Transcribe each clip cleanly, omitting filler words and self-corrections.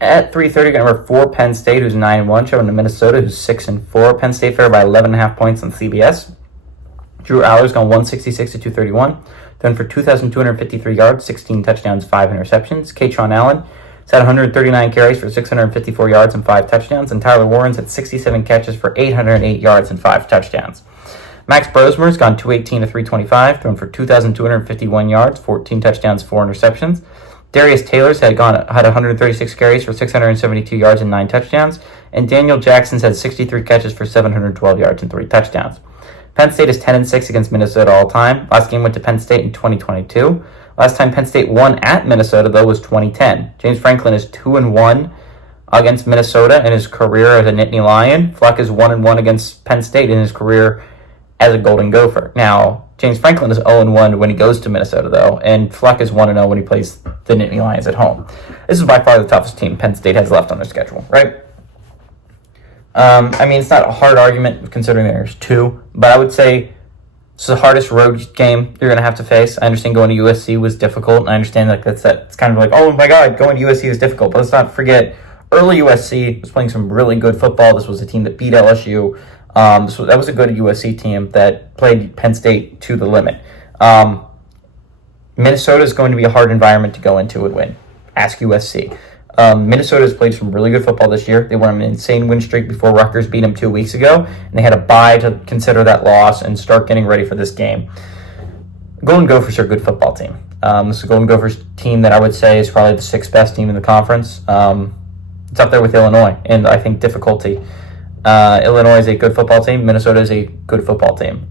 At 3:30, number 4 Penn State, who's 9-1, showing to Minnesota, who's 6-4. Penn State favored by 11.5 points on CBS. Drew Aller's gone 166 to 231, thrown for 2,253 yards, 16 touchdowns, 5 interceptions. Katron Allen has had 139 carries for 654 yards and 5 touchdowns, and Tyler Warren's had 67 catches for 808 yards and 5 touchdowns. Max Brosmer's gone 218 to 325, thrown for 2,251 yards, 14 touchdowns, 4 interceptions. Darius Taylor's had 136 carries for 672 yards and 9 touchdowns, and Daniel Jackson's had 63 catches for 712 yards and 3 touchdowns. Penn State is 10-6 against Minnesota all time. Last game went to Penn State in 2022. Last time Penn State won at Minnesota, though, was 2010. James Franklin is 2-1 against Minnesota in his career as a Nittany Lion. Fleck is 1-1 against Penn State in his career as a Golden Gopher. Now, James Franklin is 0-1 when he goes to Minnesota, though, and Fleck is 1-0 when he plays the Nittany Lions at home. This is by far the toughest team Penn State has left on their schedule, right? It's not a hard argument considering there's 2, but I would say it's the hardest road game you're going to have to face. I understand going to USC was difficult, and I understand it's kind of like, oh my God, going to USC is difficult, but let's not forget, early USC was playing some really good football. This was a team that beat LSU. So that was a good USC team that played Penn State to the limit. Minnesota is going to be a hard environment to go into and win. Ask USC. Minnesota has played some really good football this year. They won an insane win streak before Rutgers beat them 2 weeks ago, and they had a bye to consider that loss and start getting ready for this game. Golden Gophers are a good football team. This is a Golden Gophers team that I would say is probably the 6th best team in the conference. It's up there with Illinois, and I think difficulty. Illinois is a good football team. Minnesota is a good football team.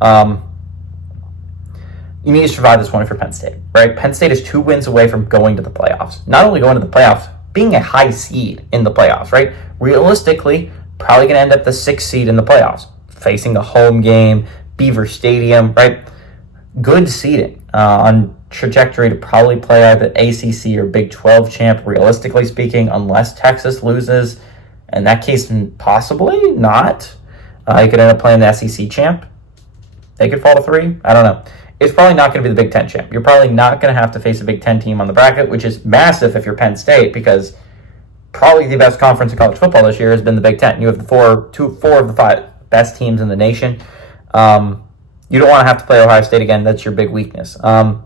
You need to survive this one for Penn State, right? Penn State is 2 wins away from going to the playoffs. Not only going to the playoffs, being a high seed in the playoffs, right? Realistically, probably going to end up the 6th seed in the playoffs, facing a home game, Beaver Stadium, right? Good seeding on trajectory to probably play either ACC or Big 12 champ, realistically speaking, unless Texas loses. In that case, possibly not. You could end up playing the SEC champ. They could fall to 3. I don't know. It's probably not going to be the Big 10 champ. You're probably not going to have to face a Big 10 team on the bracket, which is massive if you're Penn State, because probably the best conference in college football this year has been the Big 10. You have four of the 5 best teams in the nation. You don't want to have to play Ohio State again. That's your big weakness. Penn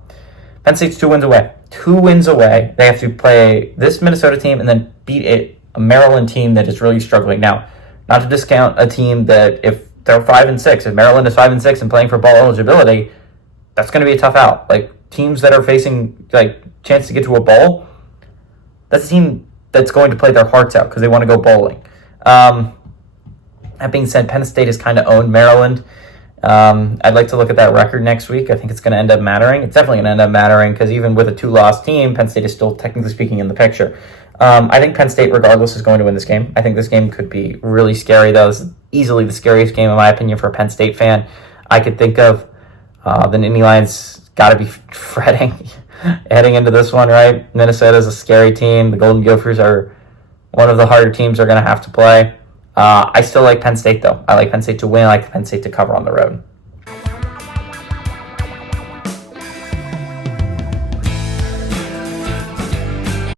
State's 2 wins away. 2 wins away. They have to play this Minnesota team and then beat a Maryland team that is really struggling. Now, not to discount a team that if they're 5-6, if Maryland is 5-6 and playing for bowl eligibility, that's going to be a tough out. Like, teams that are facing chance to get to a bowl, that's a team that's going to play their hearts out because they want to go bowling. That being said, Penn State has kind of owned Maryland. I'd like to look at that record next week. I think it's going to end up mattering. It's definitely going to end up mattering because even with a 2-loss team, Penn State is still technically speaking in the picture. I think Penn State, regardless, is going to win this game. I think this game could be really scary, though. It's easily the scariest game, in my opinion, for a Penn State fan I could think of. The Nittany Lions got to be fretting heading into this one, right? Minnesota's a scary team. The Golden Gophers are one of the harder teams they're going to have to play. I still like Penn State, though. I like Penn State to win. I like Penn State to cover on the road.